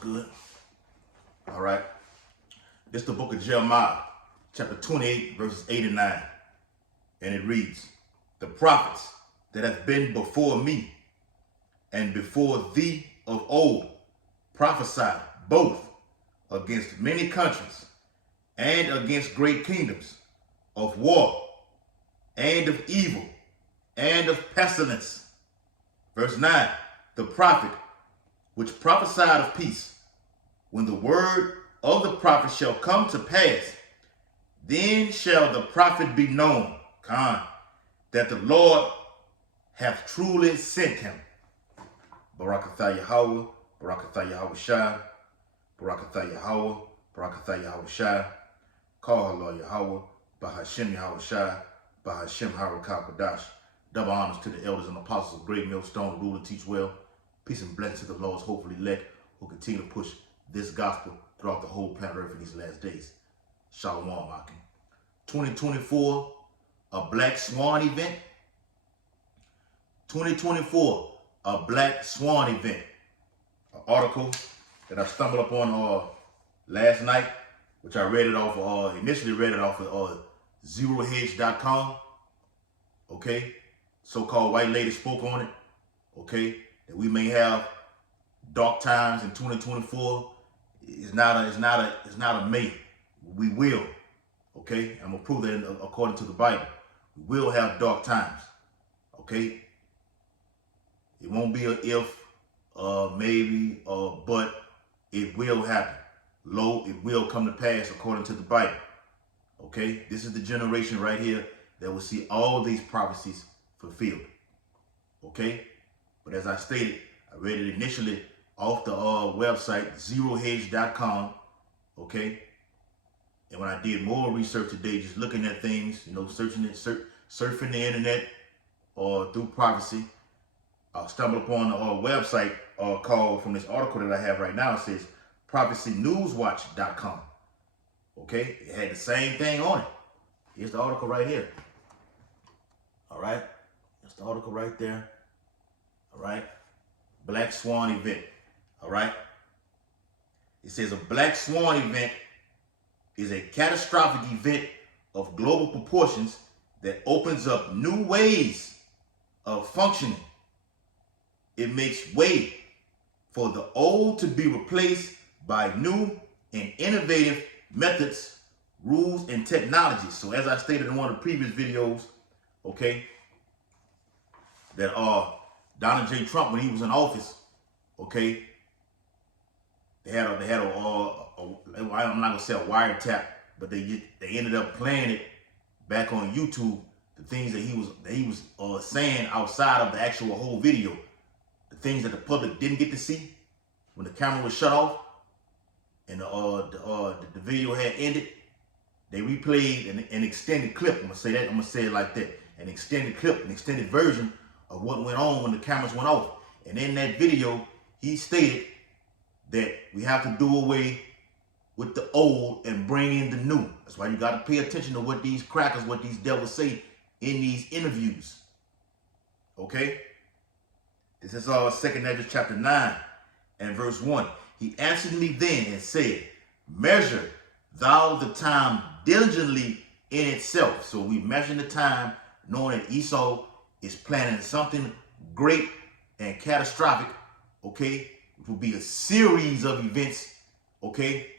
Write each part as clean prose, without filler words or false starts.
good? All right. This is the book of Jeremiah, chapter 28, verses 8 and 9. And it reads, "The prophets that have been before me and before thee of old prophesied both against many countries and against great kingdoms, of war and of evil and of pestilence." Verse 9, "The prophet which prophesied of peace, when the word of the prophet shall come to pass, then shall the prophet be known, that the Lord hath truly sent him." Barakatha Yahweh, Barakatha Yahweh Shai, Barakatha Yahweh, Barakatha Yahweh Shai, Kahala Yahweh, Bahashem Yahweh Shai, Bahashem Harakah Kadash. Double honors to the elders and apostles of Great Millstone, rule and teach well. Peace and blessings to the Lord's hopefully elect who continue to push this gospel throughout the whole planet Earth in these last days. Shalom, Akim. 2024, a Black Swan event. 2024, a Black Swan event. An article that I stumbled upon last night, which I read it off, initially read it off of zerohedge.com. Okay, so-called white lady spoke on it. Okay, that we may have dark times in 2024. It's not a may. We will. Okay, I'm gonna prove that according to the Bible. We will have dark times. Okay, it won't be a if, maybe, but it will happen. Lo, it will come to pass according to the Bible. Okay, this is the generation right here that will see all these prophecies fulfilled. Okay, but as I stated, I read it initially off the website zerohedge.com. Okay, and when I did more research today, just looking at things, surfing the internet or through prophecy, I stumbled upon a website called, from this article that I have right now, it says prophecynewswatch.com. Okay, it had the same thing on it. Here's the article right here. All right, that's the article right there. All right, Black Swan event. All right, it says a Black Swan event is a catastrophic event of global proportions that opens up new ways of functioning. It makes way for the old to be replaced by new and innovative methods, rules, and technologies. So as I stated in one of the previous videos, okay, that Donald J. Trump, when he was in office, okay, they had a I'm not gonna say a wiretap, but they ended up playing it back on YouTube, the things that he was saying outside of the actual whole video, the things that the public didn't get to see when the camera was shut off and the video had ended. They replayed an extended clip. I'm gonna say it like that. An extended clip, an extended version of what went on when the cameras went off. And in that video, he stated that we have to do away with the old and bring in the new. That's why you got to pay attention to what these crackers, what these devils say in these interviews. Okay? This is 2nd Ezra chapter 9 and verse 1. "He answered me then and said, Measure thou the time diligently in itself." So we measure the time, knowing that Esau is planning something great and catastrophic, okay? It will be a series of events, okay,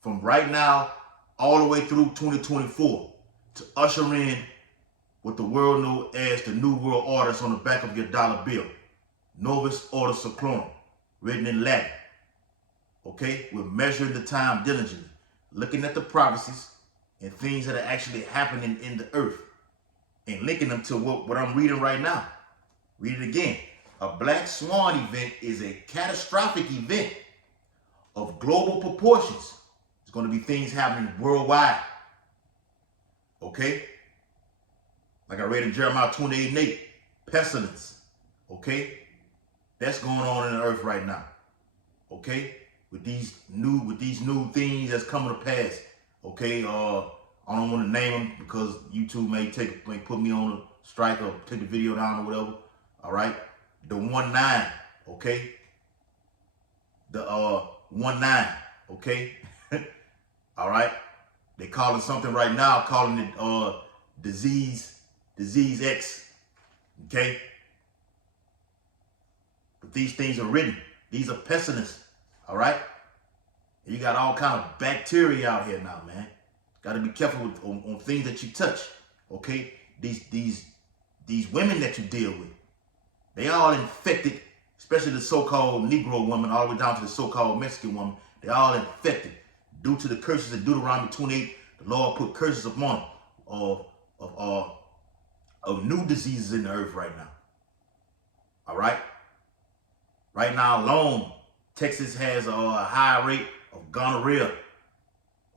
from right now all the way through 2024 to usher in what the world knows as the New World Order. On the back of your dollar bill. Novus Ordo Seclorum, written in Latin. Okay, we're measuring the time diligently, looking at the prophecies and things that are actually happening in the earth and linking them to what I'm reading right now. Read it again. A Black Swan event is a catastrophic event of global proportions. It's going to be things happening worldwide. Okay? Like I read in Jeremiah 28 and 8, pestilence. Okay? That's going on in the earth right now. Okay? With these new things that's coming to pass. Okay? I don't want to name them because YouTube may put me on a strike or take the video down or whatever. All right? The 1-9, okay? The 19, okay? All right? They calling something right now, calling it disease X, okay? But these things are written. These are pestilence, all right? And you got all kind of bacteria out here now, man. Got to be careful with, on things that you touch, okay? These women that you deal with, they all infected, especially the so-called Negro woman, all the way down to the so-called Mexican woman. They all infected due to the curses in Deuteronomy 28. The Lord put curses upon them of new diseases in the earth right now. All right? Right now alone, Texas has a high rate of gonorrhea.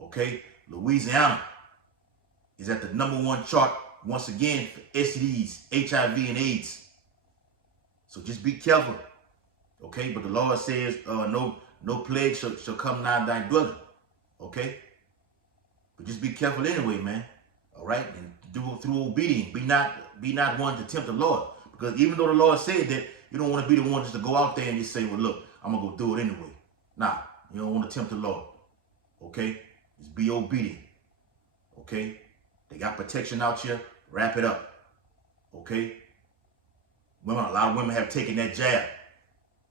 Okay? Louisiana is at the #1 chart once again for STDs, HIV, and AIDS. So just be careful. Okay? But the Lord says no plague shall come nigh thy dwelling. Okay? But just be careful anyway, man. All right? And do it through obedience. Be not one to tempt the Lord. Because even though the Lord said that, you don't want to be the one just to go out there and just say, well, look, I'm going to go do it anyway. Nah, you don't want to tempt the Lord. Okay? Just be obedient. Okay? They got protection out here. Wrap it up. Okay? Women, a lot of women have taken that jab.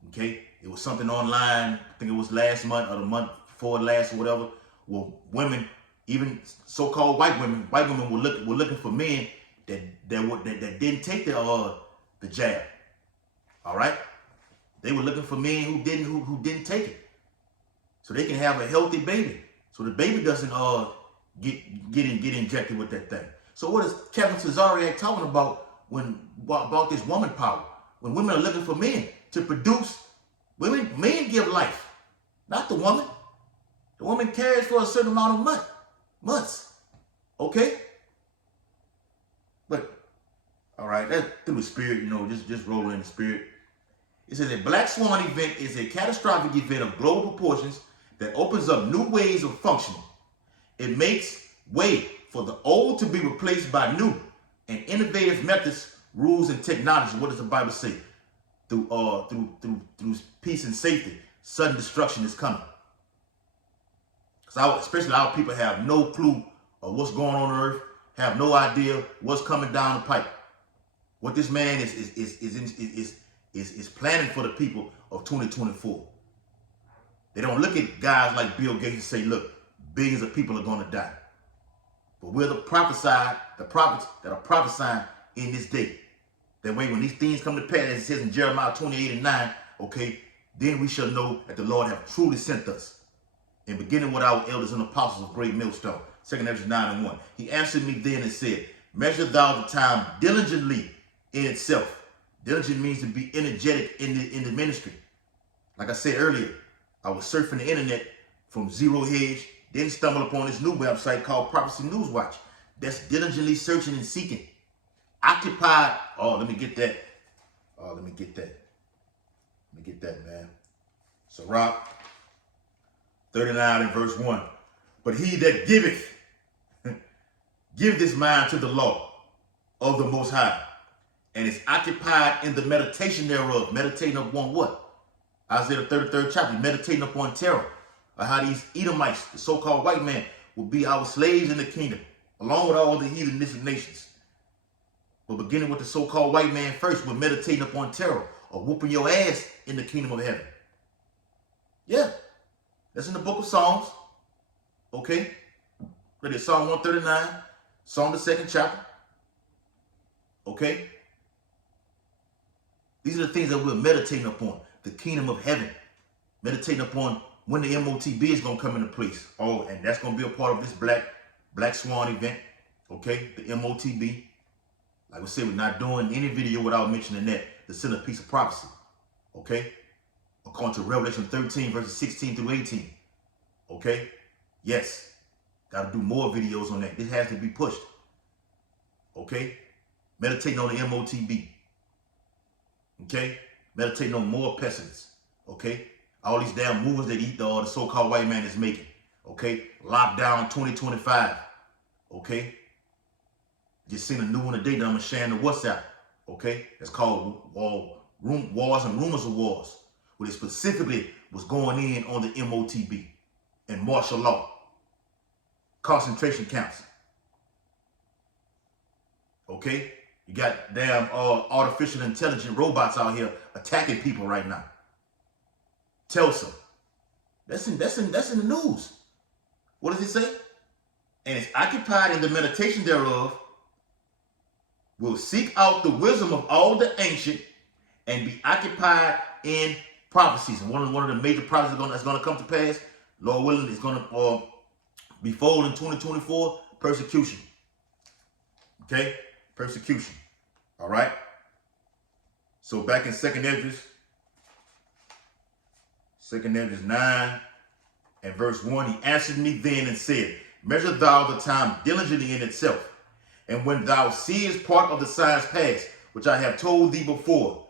Okay? It was something online, I think it was last month or the month before last or whatever, where women, even so-called white women were looking for men that didn't take the jab. All right? They were looking for men who didn't take it, so they can have a healthy baby, so the baby doesn't get injected with that thing. So what is Kevin Cesariak talking about about this woman power? When women are looking for men to produce, men give life, not the woman. The woman carries for a certain amount of months. Okay? But all right, that's through the spirit, just roll in the spirit. It says a Black Swan event is a catastrophic event of global proportions that opens up new ways of functioning. It makes way for the old to be replaced by new and innovative methods, rules, and technology. What does the Bible say? Through peace and safety, sudden destruction is coming. Because especially our people have no clue of what's going on earth, have no idea what's coming down the pipe. What this man is planning for the people of 2024. They don't look at guys like Bill Gates and say, look, billions of people are going to die. But we're the prophets that are prophesying in this day. That way, when these things come to pass, as it says in Jeremiah 28:9, okay, then we shall know that the Lord hath truly sent us. And beginning with our elders and apostles of great millstone. 2 Ezra 9:1. He answered me then and said, measure thou the time diligently in itself. Diligent means to be energetic in the ministry. Like I said earlier, I was surfing the internet from Zero Hedge, then stumbled upon this new website called Prophecy News Watch. That's diligently searching and seeking. Occupied. Oh, let me get that. Let me get that, man. Sirach 39 and verse 1. But he that giveth, give this mind to the law of the Most High, and is occupied in the meditation thereof. Meditating upon what? Isaiah 33rd chapter, meditating upon terror, or how these Edomites, the so-called white man, will be our slaves in the kingdom, along with all the heathenistic nations. But beginning with the so-called white man first, we're meditating upon terror, or whooping your ass in the kingdom of heaven. Yeah, that's in the book of Psalms. Okay, read it, Psalm 139, Psalm the 2nd chapter. Okay, these are the things that we're meditating upon. The kingdom of heaven. Meditating upon when the MOTB is going to come into place. Oh, and that's going to be a part of this Black Swan event. Okay, the MOTB. Like I said, we're not doing any video without mentioning that. The centerpiece of prophecy. Okay, according to Revelation 13, verses 16 through 18. Okay, yes, got to do more videos on that. This has to be pushed. Okay, meditating on the MOTB. Okay, meditating on more pestilence. Okay, all these damn moves that the so-called white man is making. Okay, lockdown 2025. Okay, just seen a new one today that I'm gonna share in the WhatsApp. Okay, it's called Wars and Rumors of Wars, where they specifically was going in on the MOTB and martial law, concentration camps. Okay? You got damn artificial intelligent robots out here attacking people right now. Tulsa. That's in the news. What does it say? And it's occupied in the meditation thereof, will seek out the wisdom of all the ancient and be occupied in prophecies. And one of the major prophecies that's going to come to pass, Lord willing, is going to befall in 2024, persecution. Okay? Persecution. All right? So back in 2nd Esdras 9 and verse 1, he answered me then and said, measure thou the time diligently in itself, and when thou seest part of the signs past, which I have told thee before,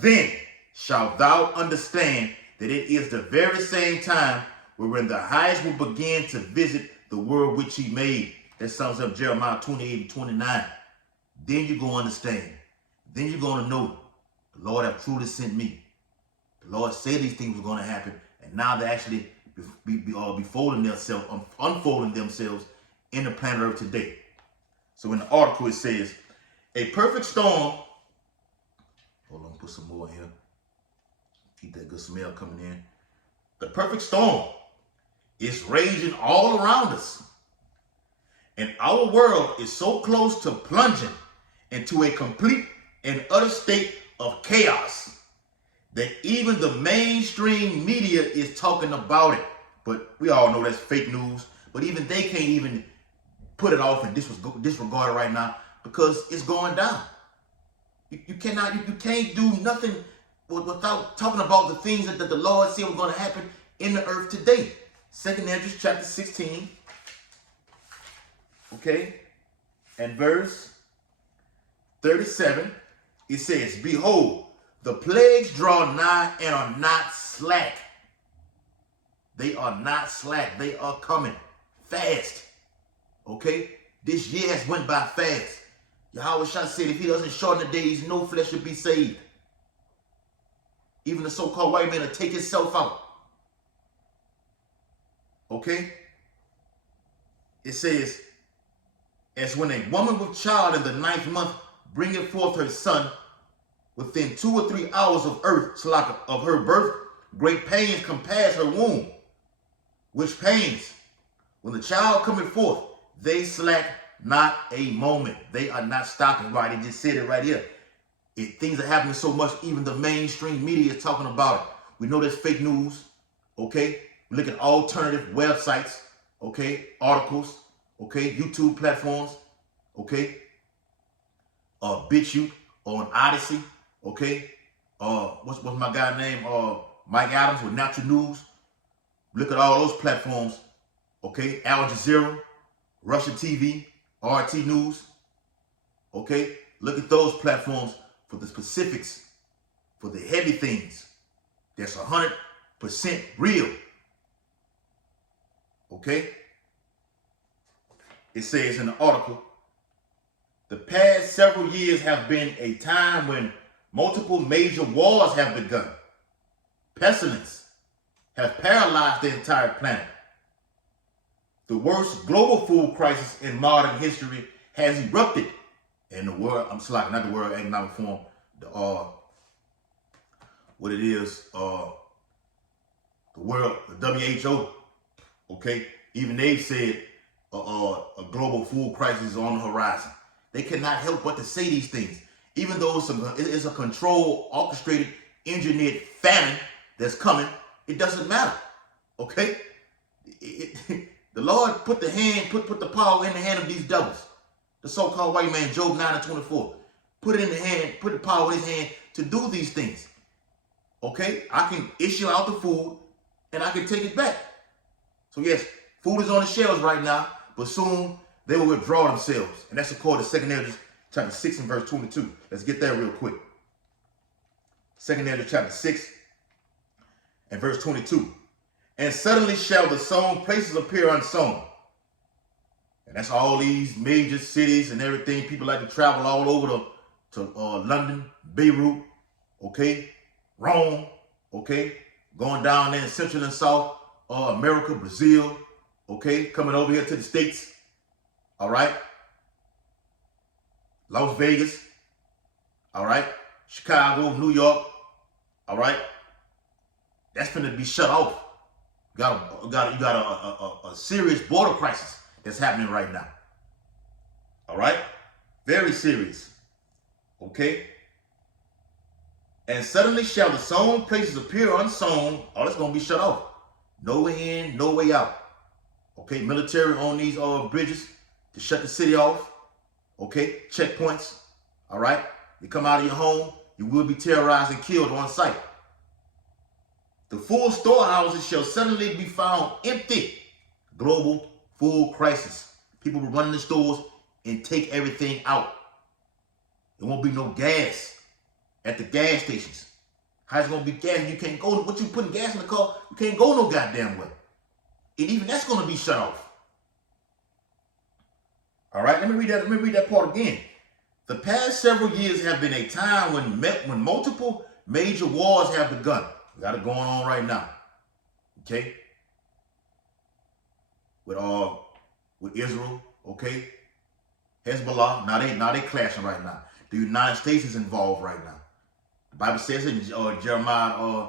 then shalt thou understand that it is the very same time wherein the highest will begin to visit the world which he made. That sums up Jeremiah 28 and 29. Then you're going to understand. Then you're going to know the Lord have truly sent me. The Lord said these things were going to happen, and now they're actually unfolding themselves in the planet Earth today. So in the article it says, a perfect storm. Hold on, put some more in here. Keep that good smell coming in. The perfect storm is raging all around us. And our world is so close to plunging into a complete and utter state of chaos that even the mainstream media is talking about it. But we all know that's fake news. But even they can't even put it off and disregard it right now because it's going down. You can't do nothing without talking about the things that the Lord said were going to happen in the earth today. 2nd Esdras chapter 16. Okay. And verse 37. It says, behold, the plagues draw nigh and are not slack. They are not slack. They are coming fast. Okay? This year has went by fast. Yahweh Shah said if he doesn't shorten the days, no flesh should be saved. Even the so-called white man will take himself out. Okay? It says, as when a woman with child in the 9th month bringeth forth her son, within 2 or 3 hours of her birth, great pains compass her womb. Which pains? When the child cometh forth, they slack not a moment. They are not stopping. Right? They just said it right here. Things are happening so much, even the mainstream media is talking about it. We know there's fake news. Okay? Look at alternative websites. Okay? Articles. Okay? YouTube platforms. Okay? BitChute on Odyssey. Okay? What's my guy name? Mike Adams with Natural News. Look at all those platforms. Okay? Al Jazeera, Russia TV, RT News. Okay? Look at those platforms for the specifics, for the heavy things. That's 100% real. Okay? It says in the article, the past several years have been a time when multiple major wars have begun. Pestilence have paralyzed the entire planet. The worst global food crisis in modern history has erupted in the world. Not the World Economic Forum. The WHO. Okay, even they said a global food crisis is on the horizon. They cannot help but to say these things, even though it's a controlled, orchestrated, engineered famine that's coming. It doesn't matter. Okay, the Lord put the power in the hand of these devils. The so-called white man, Job 9 and 24. Put the power in his hand to do these things. Okay? I can issue out the food and I can take it back. So yes, food is on the shelves right now, but soon they will withdraw themselves. And that's according to 2nd Esdras chapter 6 and verse 22. Let's get there real quick. 2nd Esdras chapter 6 and verse 22. And suddenly shall the sown places appear unsown. And that's all these major cities and everything. People like to travel all over to London, Beirut, okay, Rome, okay, going down there in Central and South America, Brazil, okay, coming over here to the States, all right, Las Vegas, all right, Chicago, New York, all right, that's finna be shut off. You got a serious border crisis that's happening right now, all right, very serious, okay. And suddenly shall the sown places appear unsown. All that's going to be shut off. No way in, no way out. Okay, military on these bridges to shut the city off. Okay, checkpoints. All right, you come out of your home, you will be terrorized and killed on sight. The full storehouses shall suddenly be found empty. Global food crisis. People will run in the stores and take everything out. There won't be no gas at the gas stations. How's it gonna be gas? You can't go. What you putting gas in the car? You can't go no goddamn way. And even that's gonna be shut off. All right, let me read that. Let me read that part again. The past several years have been a time when multiple major wars have begun. We got it going on right now. Okay, with Israel. Okay, Hezbollah. Now they clashing right now. The United States is involved right now. The Bible says in Jeremiah,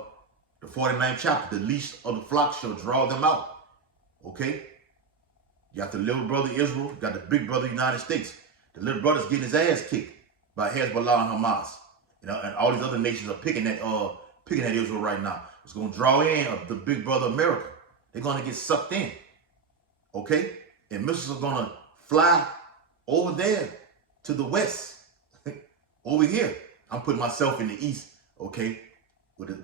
the 49th chapter, the least of the flock shall draw them out. Okay? You got the little brother Israel, you got the big brother United States. The little brother's getting his ass kicked by Hezbollah and Hamas. You know, and all these other nations are picking at Israel right now. It's going to draw in the big brother America. They're going to get sucked in. Okay? And missiles are going to fly over there to the west. Over here. I'm putting myself in the east, okay, with a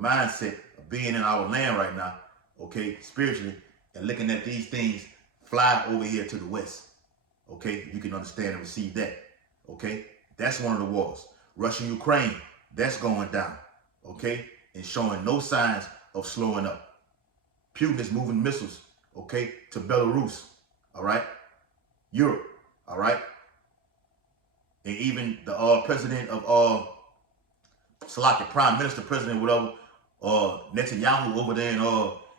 mindset of being in our land right now, okay, spiritually, and looking at these things fly over here to the west, okay. You can understand and receive that, okay. That's one of the wars. Russia, Ukraine, that's going down, okay, and showing no signs of slowing up. Putin is moving missiles, okay, to Belarus, all right, Europe, all right. And even the president of Slovakia, prime minister, president, whatever, Netanyahu over there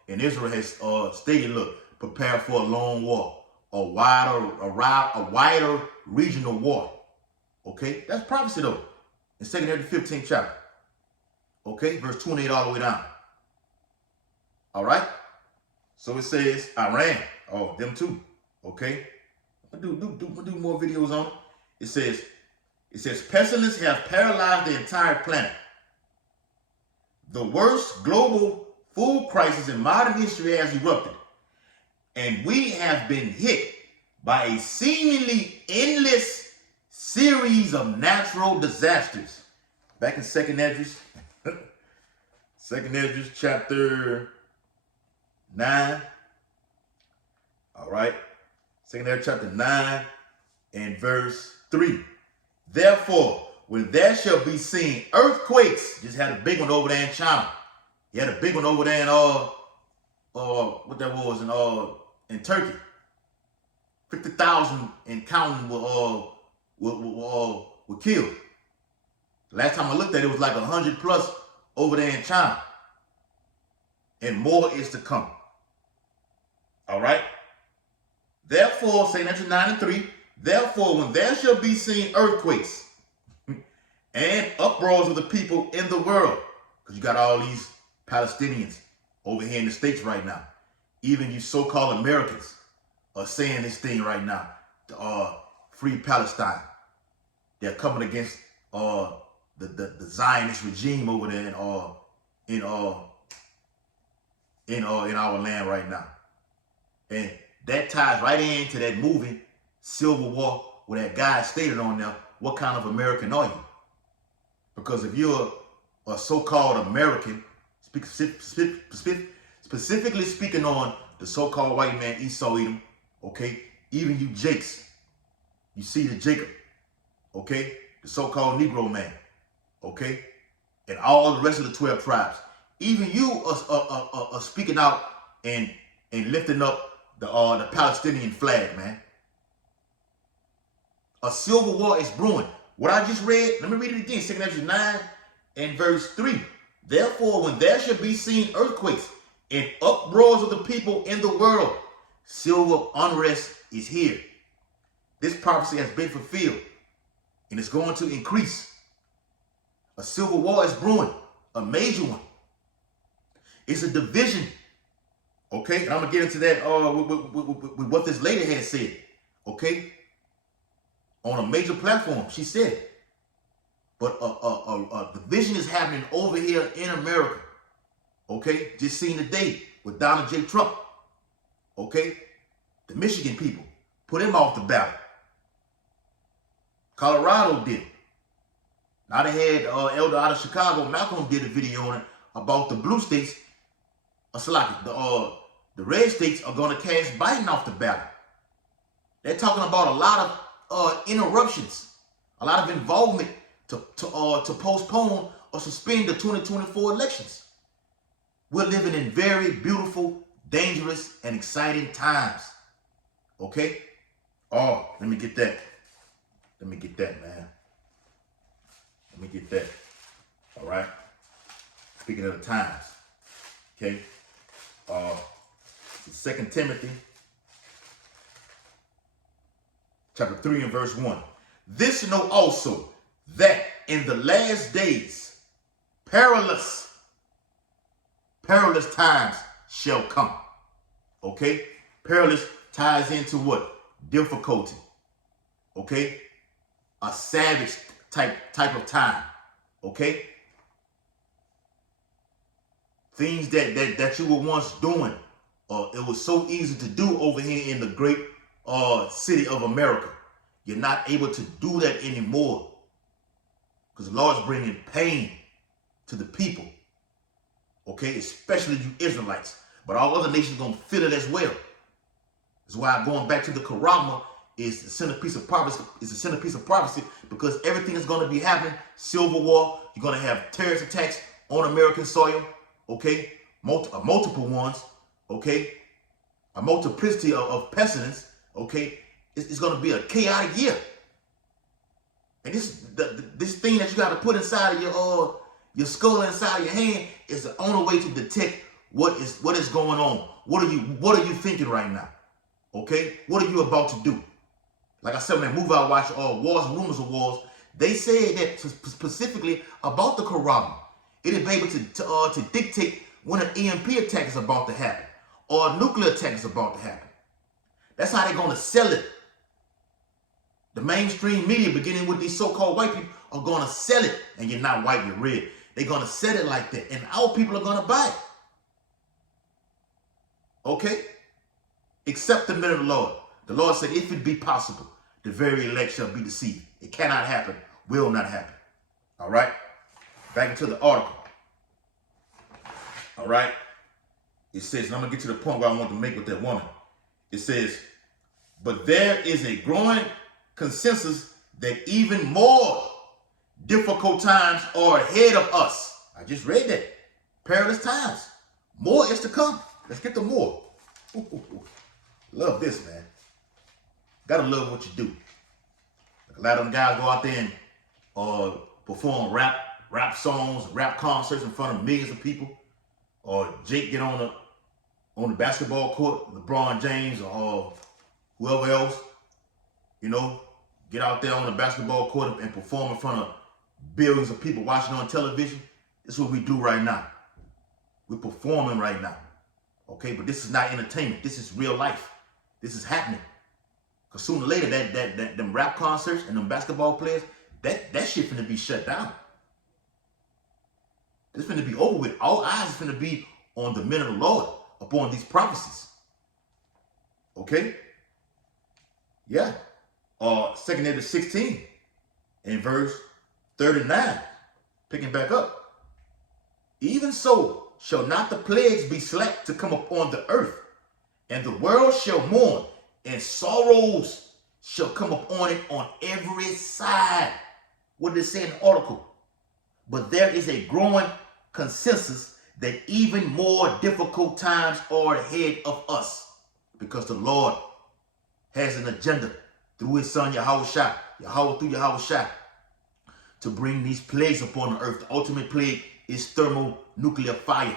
in Israel has stated, look, prepare for a long war, a wider regional war. Okay, that's prophecy though. In 2 Timothy 15th chapter. Okay, verse 28 all the way down. All right. So it says Iran. Oh, them too. Okay. I'll do more videos on it. It says, pestilence have paralyzed the entire planet. The worst global food crisis in modern history has erupted. And we have been hit by a seemingly endless series of natural disasters. Back in 2nd Esdras, 2nd Esdras chapter 9. All right. 2nd Esdras chapter 9 and verse 3. Therefore, when there shall be seen earthquakes, just had a big one over there in China. He had a big one over there in what that was in Turkey. 50,000 and counting were killed. Last time I looked at it, it was like 100 plus over there in China. And more is to come. All right? Therefore, St. Andrew 9 and 3, therefore, when there shall be seen earthquakes and uproars of the people in the world, because you got all these Palestinians over here in the States right now. Even you so-called Americans are saying this thing right now, free Palestine. They're coming against the Zionist regime over there in our land right now. And that ties right into that movie, Civil War, where that guy stated on there, what kind of American are you? Because if you're a so-called American, specifically speaking on the so-called white man Esau Edom, okay, even you Jakes, you see the Jacob, okay, the so-called Negro man, okay, and all the rest of the 12 tribes, even you are speaking out and lifting up the Palestinian flag, man. A civil war is brewing. What I just read, let me read it again, 2 Esdras 9 and verse 3. Therefore, when there shall be seen earthquakes and uproars of the people in the world, civil unrest is here. This prophecy has been fulfilled, and it's going to increase. A civil war is brewing, a major one. It's a division. Okay, and I'm gonna get into that with what this lady had said. Okay, on a major platform, she said it. But a division is happening over here in America. Okay, just seen today with Donald J. Trump. Okay, the Michigan people put him off the ballot. Colorado did it. Now they had elder out of Chicago, Malcolm, did a video on it about the blue states. The red states are going to cast Biden off the ballot. They're talking about a lot of interruptions, a lot of involvement to postpone or suspend the 2024 elections. We're living in very beautiful, dangerous, and exciting times. Okay? Oh, let me get that. Let me get that, man. Let me get that. All right? Speaking of the times. Okay? 2 Timothy chapter 3 and verse 1. This know also, that in the last days perilous times shall come. Okay? Perilous ties into what? Difficulty. Okay? A savage type of time. Okay? Things that you were once doing, it was so easy to do over here in the great city of America. You're not able to do that anymore, because the Lord's bringing pain to the people. Okay, especially you Israelites, but all other nations are gonna feel it as well. That's why going back to the Karama is the centerpiece of prophecy. It's the centerpiece of prophecy, because everything is going to be happening. Civil war. You're going to have terrorist attacks on American soil. Okay, multiple ones. Okay, a multiplicity of pestilence. Okay, it's going to be a chaotic year. And this thing that you got to put inside of your skull, inside of your hand, is the only way to detect what is going on. What are you thinking right now? Okay, what are you about to do? Like I said, when that movie I watched, Wars and Rumors of Wars, they said that specifically about the Quran, it'll be able to dictate when an EMP attack is about to happen or a nuclear attack is about to happen. That's how they're going to sell it. The mainstream media, beginning with these so-called white people, are going to sell it. And you're not white, you're red. They're going to sell it like that. And our people are going to buy it. Okay? Accept the men of the Lord. The Lord said, if it be possible, the very elect shall be deceived. It cannot happen, will not happen. All right? Back into the article. All right? It says, and I'm going to get to the point where I want to make with that woman. It says, but there is a growing consensus that even more difficult times are ahead of us. I just read that. Perilous times. More is to come. Let's get to more. Love this, man. Gotta love what you do. Like a lot of them guys go out there and perform rap songs, rap concerts in front of millions of people. Or Jake get on the basketball court, LeBron James or whoever else, get out there on the basketball court and perform in front of billions of people watching on television. This is what we do right now. We're performing right now. Okay, but this is not entertainment. This is real life. This is happening. Because sooner or later, them rap concerts and them basketball players, that shit finna be shut down. It's finna be over with. All eyes is finna be on the men of the Lord upon these prophecies. Okay? Yeah. 2 Timothy 16 and verse 39. Picking back up. Even so shall not the plagues be slack to come upon the earth, and the world shall mourn, and sorrows shall come upon it on every side. What did it say in the article? But there is a growing consensus that even more difficult times are ahead of us, because the Lord has an agenda through his son Yahweh through Yahweh to bring these plagues upon the earth. The ultimate plague is thermonuclear fire.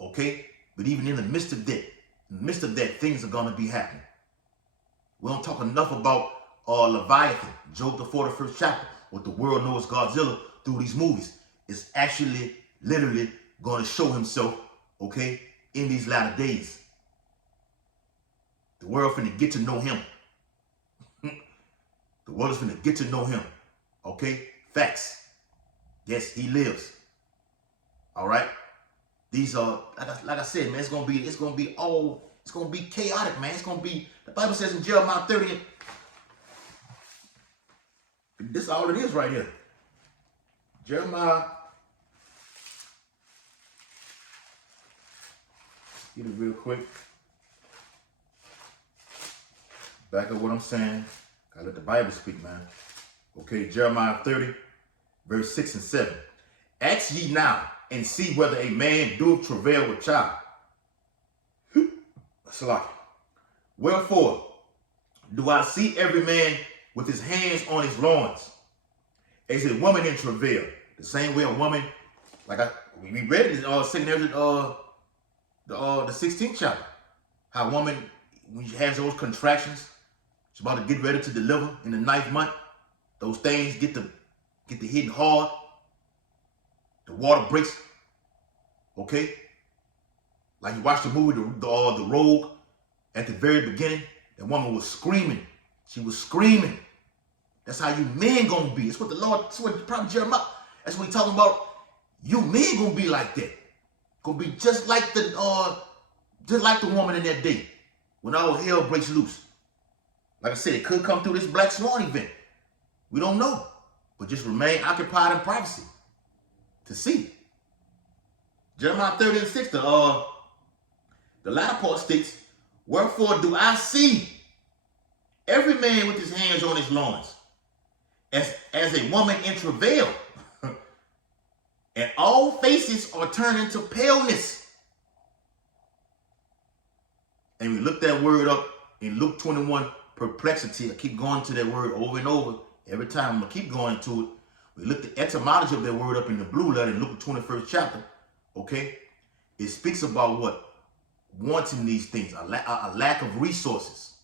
Okay? But even in the midst of that, things are going to be happening. We don't talk enough about Leviathan, Job the 41st chapter, what the world knows Godzilla through these movies. Is actually, literally going to show himself, okay, in these latter days. The world finna get to know him. The world is finna get to know him. Okay? Facts. Yes, he lives. All right? These are, like I said, man, it's gonna be chaotic, man. It's gonna be, the Bible says in Jeremiah 30, this is all it is right here. Jeremiah, get it real quick. Back up what I'm saying. Gotta let the Bible speak, man. Okay, Jeremiah 30, verse 6 and 7. Ask ye now, and see whether a man doeth travail with child. That's like, wherefore do I see every man with his hands on his loins, as a woman in travail? The same way a woman, we read it in the 16th chapter. How a woman, when she has those contractions, she's about to get ready to deliver in the 9th month. Those things get to hitting hard. The water breaks. Okay? Like you watch the movie, the Rogue, at the very beginning, that woman was screaming. She was screaming. That's how you men gonna be. That's what the Lord, that's what the prophet Jeremiah, that's what he's talking about. You men gonna be like that. Gonna be just like the woman in that day, when all hell breaks loose. Like I said, it could come through this Black Swan event. We don't know. But just remain occupied in privacy to see. Jeremiah 30 and 6, the latter part states, wherefore do I see every man with his hands on his loins, as a woman in travail, and all faces are turning to paleness. And we look that word up in Luke 21, perplexity. I keep going to that word over and over. Every time I'm going to keep going to it. We look the etymology of that word up in the blue letter in Luke 21st chapter. Okay? It speaks about what? Wanting these things, a lack of resources.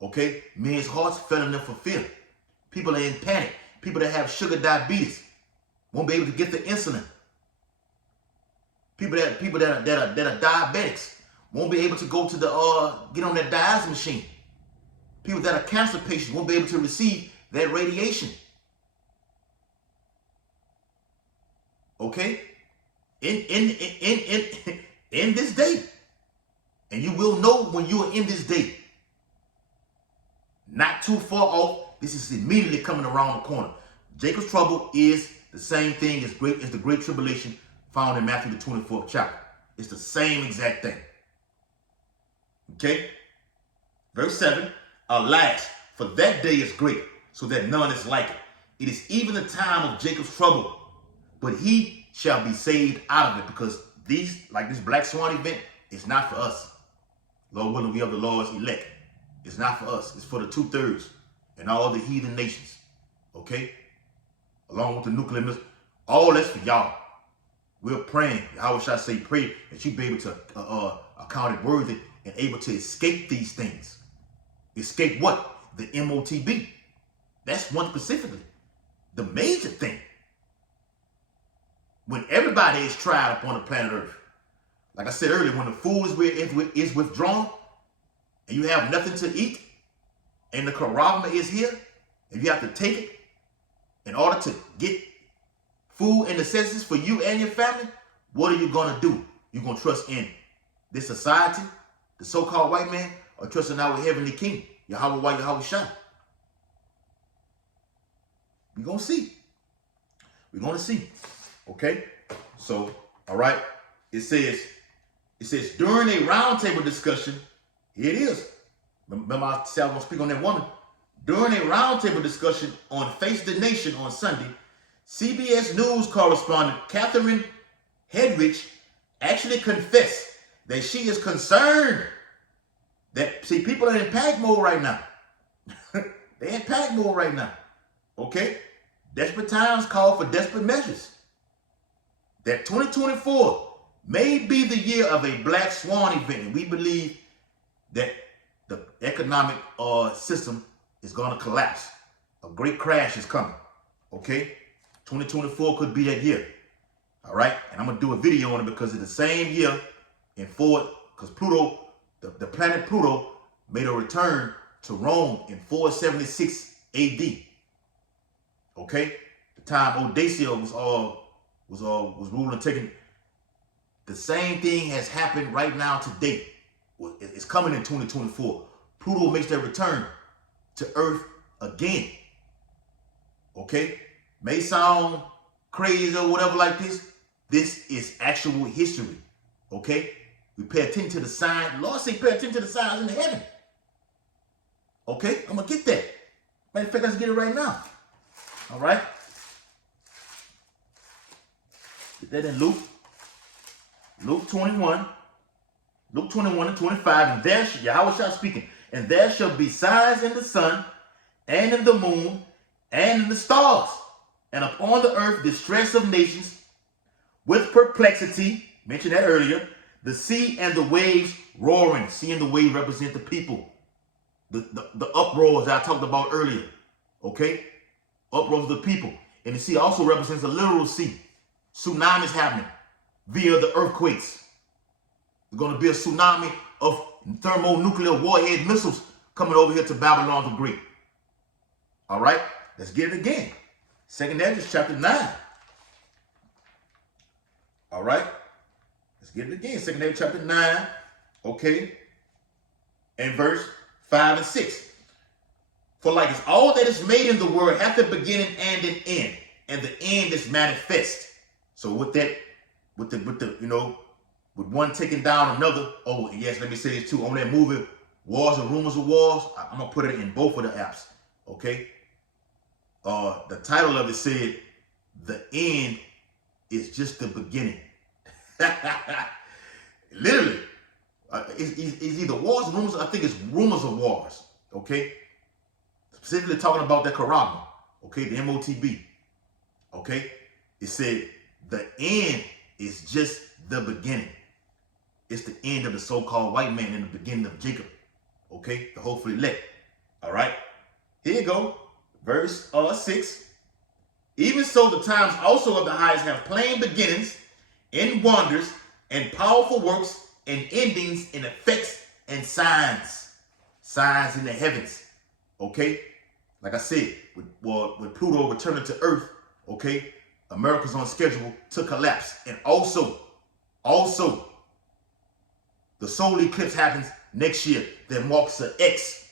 Okay? Men's hearts failing them for fear. People are in panic. People that have sugar diabetes won't be able to get the insulin. People that are diabetics won't be able to go to get on that dialysis machine. People that are cancer patients won't be able to receive that radiation. Okay? In this day. And you will know when you are in this day. Not too far off. This is immediately coming around the corner. Jacob's trouble is the same thing as the great tribulation found in Matthew the 24th chapter. It's the same exact thing. Okay? Verse 7. Alas, for that day is great, so that none is like it. It is even the time of Jacob's trouble, but he shall be saved out of it, because this Black Swan event is not for us. Lord willing, we are the Lord's elect. It's not for us. It's for the 2/3 and all the heathen nations. Okay? Along with the nuclear missiles. All that's for y'all. We're praying. How should I say pray that you be able to account it worthy and able to escape these things. Escape what? The MOTB. That's one specifically. The major thing. When everybody is tried upon the planet Earth. Like I said earlier, when the food is withdrawn and you have nothing to eat and the corona is here and you have to take it in order to get food and necessities for you and your family, what are you going to do? You're going to trust in this society, the so-called white man, or trust in our heavenly king, Yahweh Shah? We're going to see. We're going to see. Okay? So, all right. It says during a roundtable discussion, here it is. Remember I said I was going to speak on that woman. During a roundtable discussion on Face the Nation on Sunday, CBS News correspondent Catherine Hedrich actually confessed that she is concerned that, see, people are in panic mode right now. They're in panic mode right now. Okay? Desperate times call for desperate measures. That 2024 may be the year of a black swan event, and we believe that the economic system is going to collapse. A great crash is coming. Okay? 2024 could be that year. All right? And I'm going to do a video on it because it's the same year in forward, because Pluto, the planet Pluto, made a return to Rome in 476 AD. Okay? The time Odysseus was ruling and taking. The same thing has happened right now today. It's coming in 2024. Pluto makes their return to Earth again. Okay? May sound crazy or whatever like this. This is actual history. Okay? We pay attention to the signs. Lord say pay attention to the signs in heaven. Okay? I'm going to get that. Matter of fact, let's get it right now. All right? Get that in Luke. Luke 21. Luke 21 and 25. And there, Yahweh shall speaking. And there shall be signs in the sun, and in the moon, and in the stars. And upon the earth distress of nations, with perplexity, mentioned that earlier, the sea and the waves roaring. Sea and the waves represent the people. The uproars that I talked about earlier. Okay? Uproars of the people. And the sea also represents a literal sea. Tsunamis happening via the earthquakes. There's going to be a tsunami of thermonuclear warhead missiles coming over here to Babylon the Great. All right? Let's get it again. 2nd Ezra chapter 9. All right? Let's get it again. 2nd Ezra chapter 9. Okay? And verse 5 and 6. For like as all that is made in the world hath a beginning and an end, and the end is manifest. So with that, with one taking down another. Oh, yes, let me say this too. On that movie, Wars and Rumors of Wars, I'm gonna put it in both of the apps. Okay? The title of it said, "The end is just the beginning." Literally. It's either Wars and Rumors, I think it's Rumors of Wars. Okay? Specifically talking about the Carabin. Okay? The MOTB. Okay? It said, the end is just the beginning. It's the end of the so-called white man and the beginning of Jacob. Okay? The hopefully elect. All right? Here you go. Verse 6. Even so, the times also of the highest have plain beginnings in wonders and powerful works and endings in effects and signs. Signs in the heavens. Okay? Like I said, with Pluto returning to Earth, okay, America's on schedule to collapse. And also, the solar eclipse happens next year that marks an X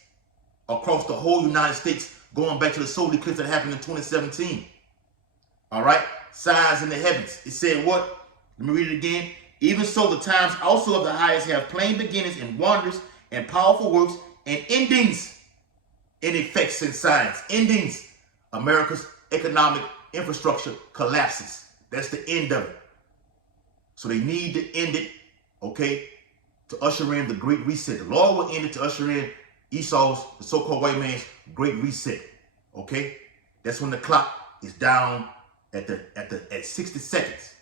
across the whole United States, going back to the solar eclipse that happened in 2017. All right? Signs in the heavens. It said what? Let me read it again. Even so, the times also of the highest have plain beginnings and wonders and powerful works and endings in effects and signs. Endings. America's economic infrastructure collapses. That's the end of it. So they need to end it, okay, to usher in the Great Reset. The Lord will end it to usher in Esau's, the so-called white man's, Great Reset. Okay? That's when the clock is down at 60 seconds.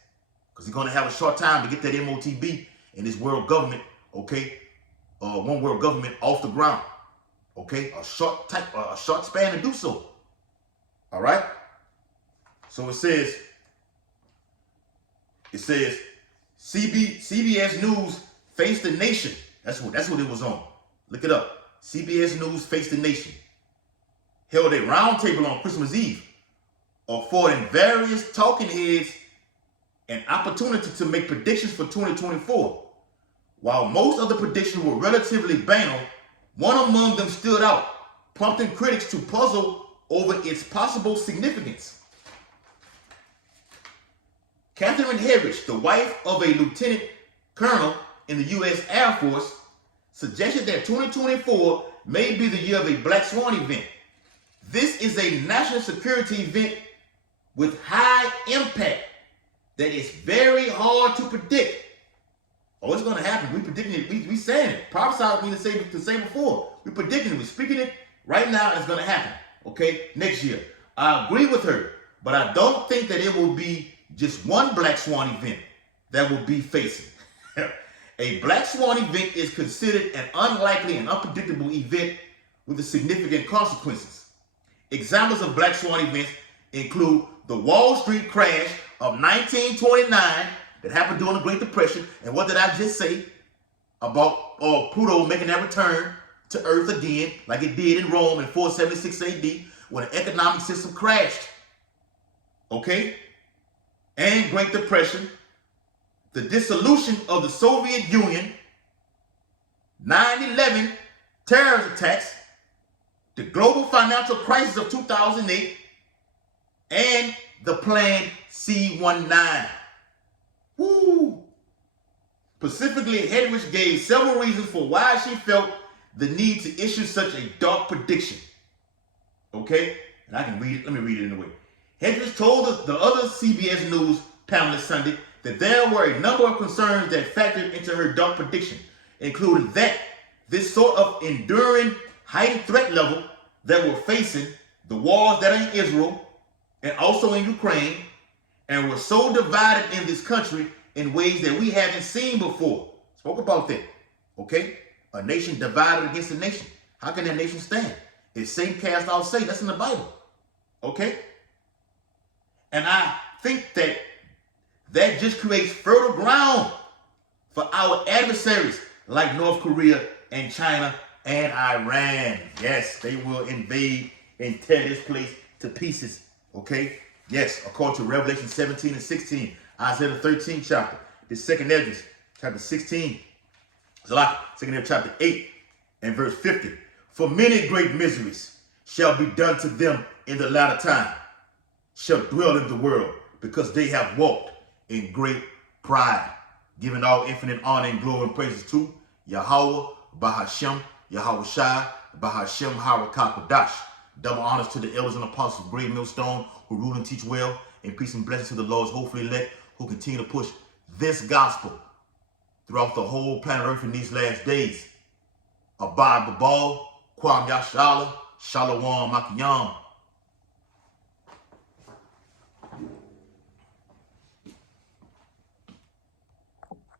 Because he's going to have a short time to get that MOTB and this world government, okay, one world government off the ground. Okay? A short span to do so. All right? So it says CBS News Face the Nation. That's what it was on. Look it up. CBS News Face the Nation held a roundtable on Christmas Eve, affording various talking heads an opportunity to make predictions for 2024. While most of the predictions were relatively banal, one among them stood out, prompting critics to puzzle over its possible significance. Catherine Herridge, the wife of a lieutenant colonel in the U.S. Air Force, suggested that 2024 may be the year of a Black Swan event. This is a national security event with high impact that is very hard to predict. Oh, it's going to happen. We predicting it. We saying it. Prophesied me to say before. We predicting it. We're speaking it right now. It's going to happen. Okay, next year. I agree with her, but I don't think that it will be just one Black Swan event that will be facing. A Black Swan event is considered an unlikely and unpredictable event with significant consequences. Examples of Black Swan events include the Wall Street crash of 1929 that happened during the Great Depression. And what did I just say about Pluto making that return to Earth again, like it did in Rome in 476 AD, when the economic system crashed? Okay? And Great Depression, the dissolution of the Soviet Union, 9/11 terrorist attacks, the global financial crisis of 2008, and the planned C-19. Woo! Specifically, Hedrich gave several reasons for why she felt the need to issue such a dark prediction. Okay? And I can read it. Let me read it in a way. Hedrich told the other CBS News panelists Sunday that there were a number of concerns that factored into her dark prediction, including that this sort of enduring heightened threat level that we're facing, the wars that are in Israel and also in Ukraine, and we're so divided in this country in ways that we haven't seen before. Spoke about that. Okay? A nation divided against a nation. How can that nation stand? If Satan cast out Satan, that's in the Bible. Okay? And I think that just creates fertile ground for our adversaries like North Korea and China and Iran. Yes, they will invade and tear this place to pieces. Okay? Yes, according to Revelation 17 and 16, Isaiah the 13th chapter, the second Esdras, chapter 16, Zalak, second Esdras, chapter 8 and verse 50. For many great miseries shall be done to them in the latter time, shall dwell in the world, because they have walked in great pride, giving all infinite honor and glory and praises to Yahweh, Bahashem, Yahweh Shai, Bahashem, Harakakadash. Double honors to the elders and apostles of Great Millstone, who rule and teach well, and peace and blessings to the Lord's hopefully elect, who continue to push this gospel throughout the whole planet Earth in these last days. Abad Babal, Kwam Yashala, Shalom Makiyam.